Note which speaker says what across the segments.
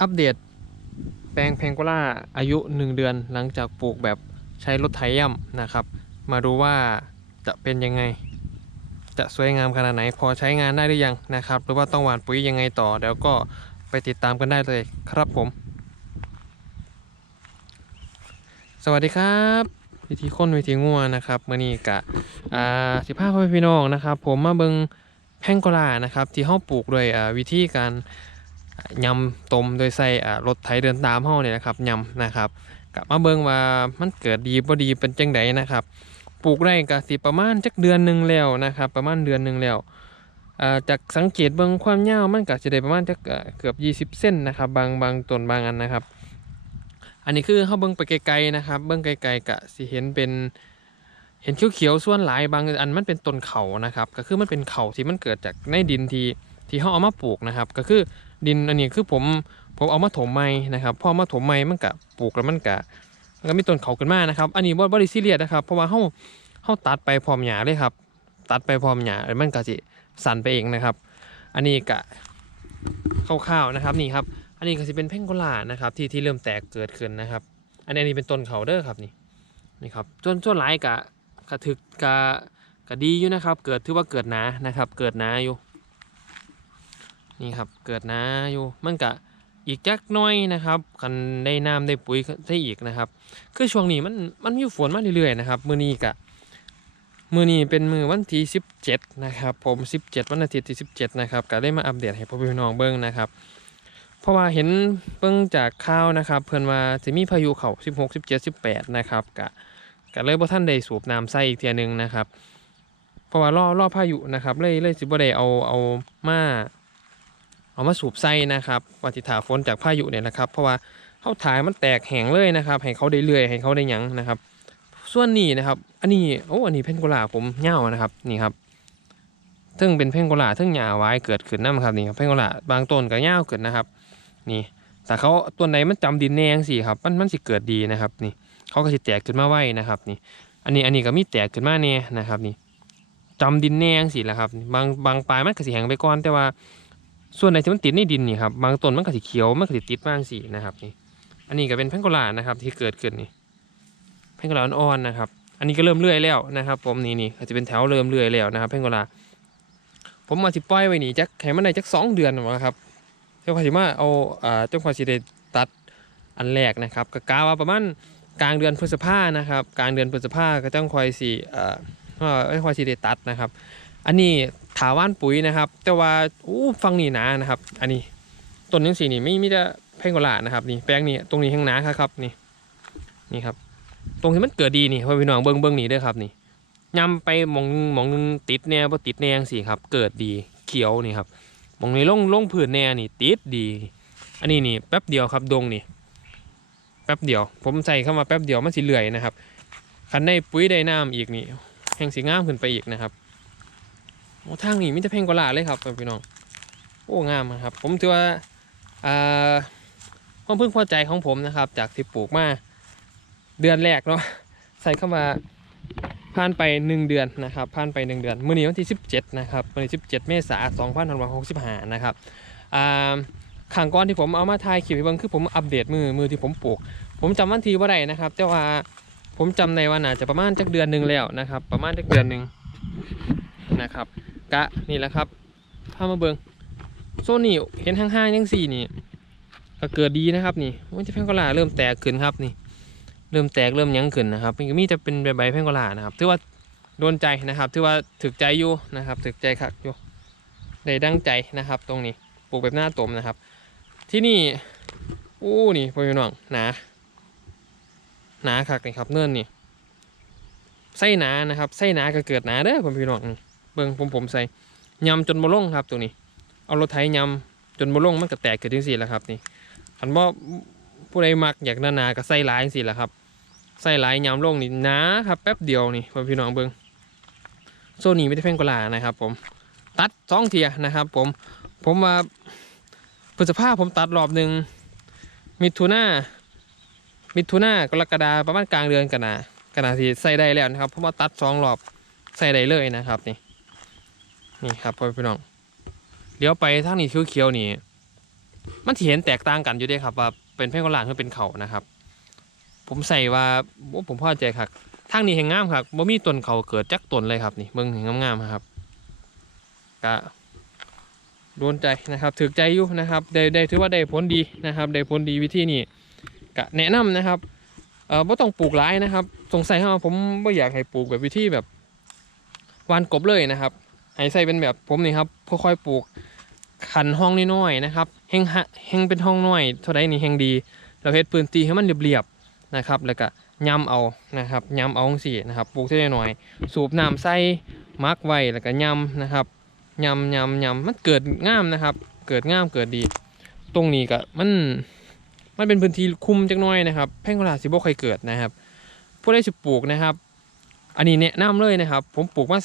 Speaker 1: อัปเดตแปลงแพงโกล่าอายุ 1 เดือนหลังจากปลูกแบบใช้รถไถย่ำนะครับ มาดูว่าจะเป็นยังไง จะสวยงามขนาดไหน พอใช้งานได้หรือยังนะครับ หรือว่าต้องหว่านปุ๋ยยังไงต่อ เดี๋ยวก็ไปติดตามกันได้เลยครับผม สวัสดีครับวิธีค้นวิธีงัวนะครับเมื่อนี้กะอ่าสิบห้าพ่อพี่น้องนะครับ ผมมาเบิงแพงโกลานะครับ ที่เฮาปลูกโดยวิธีการ ยำต้มโดยใส่รถไถเดินตามเฮาเนี่ยนะครับยำนะครับกะมาเบิงว่ามันเกิดดีบ่ดีเป็นจังไดนะครับ ปลูกได้กะสิประมาณจักเดือนหนึ่งแล้วนะครับ ประมาณเดือนหนึ่งแล้วจากสังเกตเบิงความยาวมันก็จะได้ประมาณจักเอ่อเกือบ20เส้นนะครับ บางบางต้นบางอันนะครับ อันนี้คือเขาเบิ้งไปไกลๆนะครับ เบิ้งไกลๆกะสิเห็นเป็นเห็นเขียวๆส่วนหลายบางอันมันเป็นต้นเขานะครับ ก็คือมันเป็นเขาที่มันเกิดจากในดินที่ที่เขาเอามาปลูกนะครับ ก็คือ ดินอันนี้คือผมผมเอามาถมใหม่นะครับพอมาถมใหม่มันกะปลูกแล้วมันกะมันก็มีต้นเขาขึ้นมานะครับ อันนี้บ่บ่ได้ซีเรียนะครับ เพราะว่าเขาเขาตัดไปพร้อมหญ้าเลยครับ ตัดไปพร้อมหญ้าแล้วมันก็สิสั่นไปเองนะครับ อันนี้กะคร่าวๆนะครับนี่ครับ อันนี้ก็จะเป็นแพงโกลานะครับ ที่ที่เริ่มแตกเกิดขึ้นนะครับ อันนี้อันนี้เป็นต้นเขาเด้อครับนี่นี่ครับต้นต้นหลายกะกะถึกกะกะดีอยู่นะครับ เกิดถือว่าเกิดหนานะครับ เกิดหนาอยู่ นี่ครับเกิดนาอยู่มันกะอีกจักน้อยนะครับกันได้น้ำได้ปุ๋ยได้อีกนะครับ คือช่วงนี้มันมันมีฝนมาเรื่อยๆนะครับ มือนี้กะมือนี้เป็นมือวันที่17 นะครับ ผม 17 วันอาทิตย์ที่ 17 นะครับก็ได้มาอัปเดตให้พ่อพี่น้องเบิ่งนะครับ เพราะว่าเห็นเบิ่งจากข่าวนะครับ เพิ่นว่าจะมีพายุเข้า16 17 18 นะครับกะกะเลยบ่ทันได้สูบน้ำใส่อีกเทียหนึงนะครับ เพราะว่ารอรอพายุนะครับเลยเลยสิบ่ได้เอาเอามา เอามาสูบใส่นะครับว่าสิถาฝนจากพายุเนี่ยนะครับ เพราะว่าเฮาถ่ายมันแตกแห้งเลยนะครับ ให้เขาได้เลื่อยให้เขาได้ยังนะครับ ส่วนนี้นะครับ อันนี้โอ้อันนี้เพนโกลาผมเหย้านะครับนี่ครับซึ่งเป็นเพนโกลาซึ่งหญ้าไว้เกิดขึ้นนำครับนี่ครับเพนโกลาบางต้นก็เหย้าเกิดนะครับ นี่แต่เขาตัวไหนมันจำดินแนงสิครับมันมันสิเกิดดีนะครับ นี่เขาก็สิแตกขึ้นมาไว้นะครับ นี่ อันนี้อันนี้ก็มีแตกขึ้นมาแน่นะครับ นี่จำดินแนงสิแหละครับ บางบางปลายมันก็สิแห้งไปก่อนแต่ว่า ส่วนไหนที่มันติดในดินนี่ครับบางต้นมันก็สิเขียวมันก็สิติดบ้างสินะครับนี่อันนี้ก็เป็นแพงโกลานะครับที่เกิดขึ้นนี่แพงโกลาอ่อนๆนะครับ อันนี้ก็เริ่มเลื่อยแล้วนะครับผมนี่นี่ก็จะเป็นแถวเริ่มเลื่อยแล้วนะครับแพงโกลาผมมาสิปล่อยไว้นี่จักให้มันได้จักสองเดือนนะครับเจ้าพาสิมาเอาอ่าเจ้าพาสิได้ตัดอันแรกนะครับก็กาว่าประมาณกลางเดือนพฤษภานะครับกลางเดือนพฤษภาก็ต้องคอยสิเอ่อว่าไอ้คอยสิได้ตัดนะครับ อันนี้ถาว่านปุ๋ยนะครับ แต่ว่าอู้ฟังนี่หนานะครับ อันนี้ต้นยังสีนี่ไม่มีแต่แพงกว่าลานะครับนี่แปลงนี่ตรงนี้แห้งหนาครับนี่นี่ครับ ตรงที่มันเกิดดีนี่พ่อพี่น้องเบิ้งเบิ้งนี่ด้วยครับนี่ยำไปมองมองนึงติดแนวบ่ติดแนวสิครับ เกิดดีเขียวนี่ครับมองนี้ลงลงผืนแน่นี่ติดดี อันนี้นี่แป๊บเดียวครับดงนี่แป๊บเดียว ผมใส่เข้ามาแป๊บเดียวมันสิเหลื่อยนะครับคันได้ปุ๋ยได้น้ำอีกนี่แห่งสีงามขึ้นไปอีกนะครับ ทางนี้มิจะเพ่งกว่าลาเลยครับพี่น้องโอ้งามครับ ผมถือว่าความพึงพอใจของผมนะครับ จากที่ปลูกมาเดือนแรกเนาะใส่เข้ามาผ่านไปหนึ่งเดือนนะครับผ่านไปหนึ่งเดือนมื้อนี้วันที่ 17 นะครับวันที่17 เมษายน2565นะครับอ่าขังก้อนที่ผมเอามาถ่ายคลิปให้เบิ่งคือผมอัปเดตมือมือที่ผมปลูก ผมจำวันทีว่าได้นะครับ แต่ว่าผมจำในวันอาจจะประมาณจักเดือนหนึ่งแล้วนะครับ ประมาณจักเดือนหนึ่งนะครับ กะนี่แหละครับพามาเบิงโซนนี่เห็นห้างๆยังสี่นี่ก็เกิดดีนะครับนี่มันจะแพงกลาเริ่มแตกขึ้นครับนี่ เริ่มแตกเริ่มยั้งขึ้นนะครับมันก็มีจะเป็นใบใบแพงกว่าลานะครับถือว่าโดนใจนะครับถือว่าถึกใจอยู่นะครับถึกใจคักอยู่ได้ดั้งใจนะครับ ตรงนี้ปลูกแบบหน้าตมนะครับ ที่นี่อู้นี่พ่อพี่น้องหนาหนาคักนี่ครับเนื่นนี่ไส้หนานะครับไส้หนาก็เกิดหนาเด้อพ่อพี่น้องนี่ เบิ่งผมผมใส่ยำจนบ่ลงครับตรงนี้ เอารถไถยำจนบ่ลงมันก็แตกเกิดจังซี่แหละครับนี่คันบ่ผู้ใดมักอยากหนาก็ใส่หลายจังซี่แหละครับใส่หลายยำลงนี่หนาครับแป๊บเดียวนี่พ,พี่น้องเบิ่งโซนี่ไม่ได้เพ่งกว่าลานะครับ ผม ตัดสองเทียนะครับ ผมผมมาพฤษภาผมตัดรอบหนึ่งมิถุนามิถุนากรกฎาประมาณกลางเดือนกันนะกันนะที่ใส่ได้แล้วนะครับเพราะว่าตัดสองรอบใส่ได้เลยนะครับนี่ นี่ครับพ่อพี่น้องเดี๋ยวไปทางนี้เขียวๆนี่ มันเห็นแตกต่างกันอยู่ด้วยครับ ว่าเป็นแพงโกลาหรือเป็นเขานะครับ ผมใส่ว่าโอ้ผมพอใจครับทางนี้แห่งงามครับบ่มีต้นเขาเกิดจักต้นเลยครับนี่เบิ่งแห่งงามๆครับก็โดนใจนะครับถึกใจอยู่นะครับได้ได้ถือว่าได้ผลดีนะครับได้ผลดีวิธีนี้ก็แนะนำนะครับเอ่อบ่ต้องปลูกหลายนะครับ สงสัยว่าผมบ่อยากให้ปลูกแบบวิธีแบบวานกบเลยนะครับ ให้ใส่เป็นแบบผมนี่ครับค่อยๆปลูกขันห้องน้อยๆนะครับแห้งแห้งเป็นห้องน้อยเท่าใดนี่แห้งดี เราเฮ็ดพื้นที่ให้มันเรียบๆนะครับ แล้วก็ย้ำเอานะครับย้ำเอาจังซี่นะครับปลูกเท่าน้อยสูบน้ำใส่มักไว้แล้วก็ย้ำนะครับย้ำย้ำย้ำมันเกิดงามนะครับ เกิดงามเกิดดี ตรงนี้ก็มันมันเป็นพื้นที่คุมจักหน้อยนะครับแพ่งโกลาสิบ่ค่อยเกิดนะครับผู้ใดสิปลูกนะครับ อันนี้แนะนำเลยนะครับ ผมปลูกมา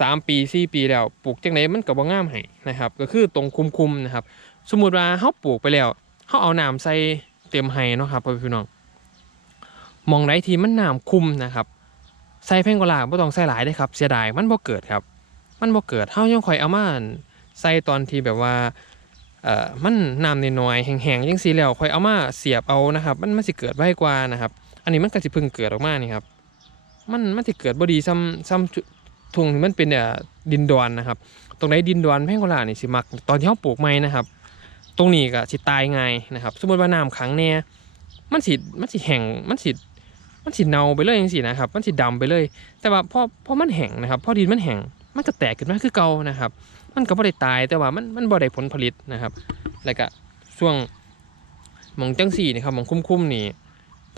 Speaker 1: สามปีสี่ปีแล้วปลูกจังไดมันก็บ่งามให้นะครับก็คือตรงคุมๆนะครับ สมมุติว่าเฮาปลูกไปแล้วเฮาเอาน้ำใส่เต็มให้เนาะครับพี่น้องมองไหนที่มันน้ำคุมนะครับใส่แพงกว่าลาบ่ต้องใส่หลายเด้ครับเสียดายมันบ่เกิดครับ มันบ่เกิดเฮายังค่อยเอามาใส่ตอนที่แบบว่าเอ่อมันน้ำน้อยๆแห้งๆจังซี่แล้วค่อยเอามาเสียบเอานะครับ มันมันสิเกิดไวกว่านะครับ อันนี้มันก็สิเพิ่งเกิดออกมานี่ครับมันมันสิเกิดบ่ดีซ้ำซ้ำ ทุ่งที่มันเป็นเอ่อดินดอนนะครับ ตรงไหนดินดอนแพงโกลานี่สิมักตอนที่เขาปลูกไม้นะครับ ตรงนี้ก็สิตายง่ายนะครับ สมมติว่าน้ำขังแน่มันสิมันสิแห้งมันสิมันสิเน่าไปเลยจังซี่นะครับ มันสิดำไปเลย แต่ว่าพอพอมันแห้งนะครับพอดินมันแห้งมันก็แตกขึ้นมาคือเก่านะครับ มันก็บ่ได้ตายแต่ว่ามันมันบ่ได้ผลผลิตนะครับแล้วก็ช่วงหมองจังสี่นะครับหมองคุ้มๆนี่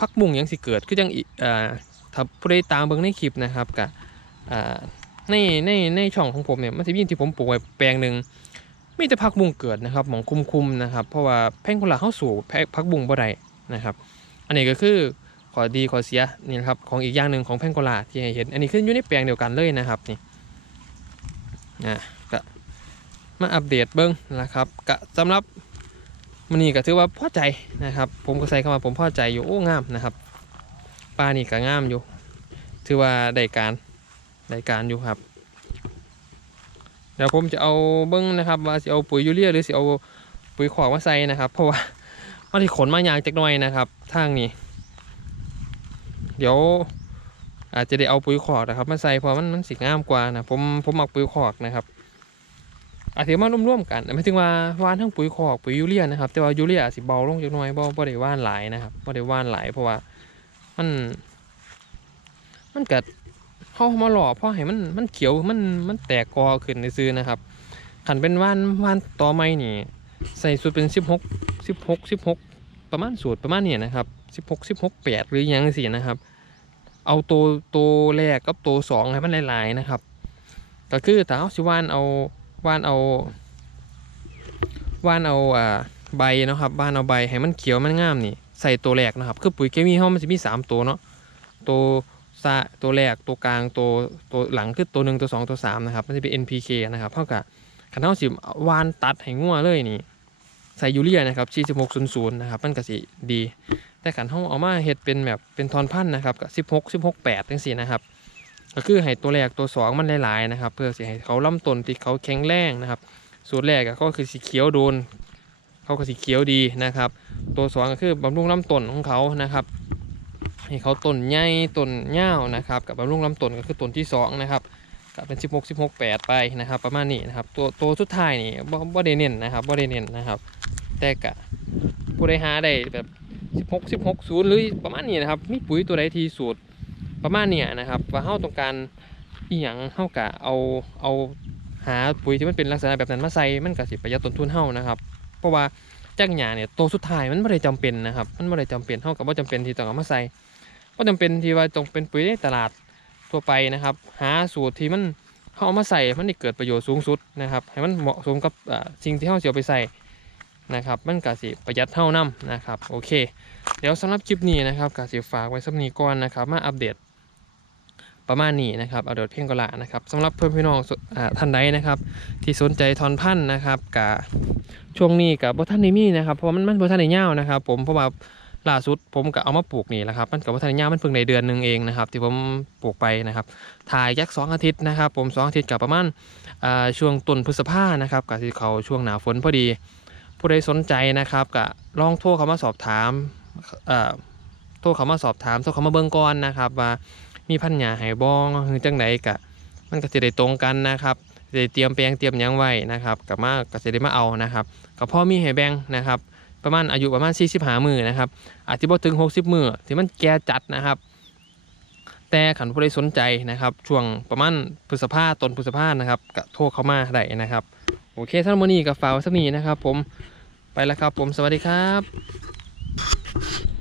Speaker 1: พักบุ้งยังสิเกิดคือจังอีเอ่อถ้าผู้ใดตามเบิ่งในคลิปนะครับก็อ่า ในในในช่องของผมเนี่ยมันจะมีที่ผมปลูกไว้แปลงหนึ่งมีแต่พักบุ้งเกิดนะครับหมองคุมๆนะครับ เพราะว่าแพงคนละเข้าสู่แพพักบุ้งบ่ได้นะครับ อันนี้ก็คือขอดีขอเสียนี่นะครับของอีกอย่างหนึ่งของแพงโกลาที่ให้เห็น อันนี้ขึ้นอยู่ในแปลงเดียวกันเลยนะครับนี่นะก็มาอัปเดตเบิ้งนะครับก็สำหรับมันนี่ก็ถือว่าพอใจนะครับ ผมก็ใส่เข้ามาผมพอใจอยู่โอ้งามนะครับปลานี่ก็งามอยู่ ถือว่าได้การ รายการอยู่ครับ เดี๋ยวผมจะเอาเบิ้งนะครับ ว่าสิเอาปุ๋ยยูเรียหรือสิเอาปุ๋ยขวากมาใส่นะครับ เพราะว่ามันที่ขนมายากจักหน่อยนะครับทางนี้ เดี๋ยว อาจจะได้เอาปุ๋ยขวากนะครับ มาใส่เพราะมันมันสีงามกว่านะผมผมหมักปุ๋ยขวากนะครับ อาจจะมาร่วมๆกันหมายถึงว่าว่านทั้งปุ๋ยขวากปุ๋ยยูเรียนะครับ แต่ว่ายูเรียอาจสิเบาลงจักหน่อยบ่บ่ได้ว่านหลายนะครับบ่ได้ว่านหลายเพราะว่ามันมันเกิด เขามาหล่อเพราะให้มันมันเขียวมันมันแตกกอขึ้นในซื้อนะครับขันเป็นว่านว่านต่อไม้นี่ใส่สูตรเป็นสิบหกสิบหกสิบหกประมาณสูตรประมาณเนี้นะครับสิบหกสิบหกแปดหรือยังสี่นะครับ เอาตัวตัวแรกกับตัวสองให้มันหลายๆนะครับก็คือถ้าเอาสิว่านเอาว่านเอาว่านเอาอ่าใบนะครับว่านเอาใบให้มันเขียวมันงามนี่ใส่ตัวแรกนะครับ คือปุ๋ยเคมีเขามันจะมีสามตัวเนาะตัว ซาตัวแรกตัวกลางตัวตัวหลังคือตัวหนึ่งตัวสองตัวสามนะครับมันจะเป็น NPK นะครับเท่ากับขันเท่าสิวานตัดให้งัวเลยนี่ใส่ยูเรียนะครับ4600นย์นะครับมันก็สิดี แต่ขันเท่าเอามาเฮ็ดเป็นแบบเป็นทอนพันนะครับกับ16 16 8จังซี่นะครับก็คือให้ตัวแรกตัวสองมันหลายๆนะครับ เพื่อสิให้เขาล่ำต้นที่เขาแข็งแรงนะครับ สูตรแรกก็คือสีเขียวโดนเขาก็สีเขียวดีนะครับ ตัวสองก็คือบำรุงล่ำต้นของเขานะครับ ให้เขาต้นใหญ่ต้นยาวนะครับ กับบำรุงลำต้นก็คือต้นที่สองนะครับก็เป็น 16 16 8 ไปนะครับ ประมาณนี้นะครับ ตัวตัวสุดท้ายนี่บ่บ่ได้เน้นนะครับบ่ได้เน้นนะครับ แต่กะผู้ใดหาได้แบบ 16 16 0 หรือประมาณนี้นะครับ มีปุ๋ยตัวใดที่สูตรประมาณนี้นะครับ ว่าเฮาต้องการอีหยังเฮากะเอาเอาหาปุ๋ยที่มันเป็นลักษณะแบบนั้นมาใส่มันก็สิประหยัดต้นทุนเฮานะครับ เพราะว่าจักหญ้าเนี่ยตัวสุดท้ายมันบ่ได้จำเป็นนะครับ มันบ่ได้จำเป็นเฮาก็บ่จำเป็นที่ต้องเอามาใส่ ก็จำเป็นที่ว่าต้องเป็นปุ๋ยในตลาดทั่วไปนะครับ หาสูตรที่มันเขาเอามาใส่มันได้เกิดประโยชน์สูงสุดนะครับให้มันเหมาะสมกับสิ่งที่เขาจะเอาไปใส่นะครับมันกสิประหยัดเท่านํนะครับโอเค เดี๋ยวสำหรับคลิปนี้นะครับกสิฝากไว้สักนี้ก่อนนะครับ มาอัปเดตประมาณนี้นะครับอัปเดตเพียงก็ละนะครับสำหรับเพื่อนพี่น้องอท่านใดนะครับ ที่สนใจทอนพันธุ์นะครับกับช่วงนี้กับบท่านนี้มีนะครับเพราะมันมันบท่านในเง่านะครับ ผมเพราะว่า ล่าสุดผมก็เอามาปลูกนี่แหละครับมันกับวัฒนยามันเพิ่งในเดือนหนึ่งเองนะครับ ที่ผมปลูกไปนะครับถ่ายยักสองอาทิตย์นะครับ ผมสองอาทิตย์กับประมาณช่วงต้นพฤษภานะครับกับที่เขาช่วงหนาฝนพอดี ผู้ใดสนใจนะครับก็ลองโทรเขามาสอบถามเอ่อโทรเขามาสอบถามโทรเขามาเบิ่งก่อนนะครับ ว่ามีพันหยาไหบองหรือจังไดกะมันก็จะได้ตรงกันนะครับจะเตรียมแปลงเตรียมยังไว้นะครับกับมาก็จะได้มาเอานะครับกับพ่อมีให้แบงนะครับ ประมาณอายุประมาณ40หามือนะครับอาจจะบ่ถึง 60 มือที่มันแก่จัดนะครับ แต่ขันผู้ใดสนใจนะครับ ช่วงประมาณพฤษภาต้นพฤษภานะครับก็โทรเข้ามาได้นะครับโอเคท่านมอนี้กับฝาไว้สักนี้นะครับ ผมไปแล้วครับ ผมสวัสดีครับ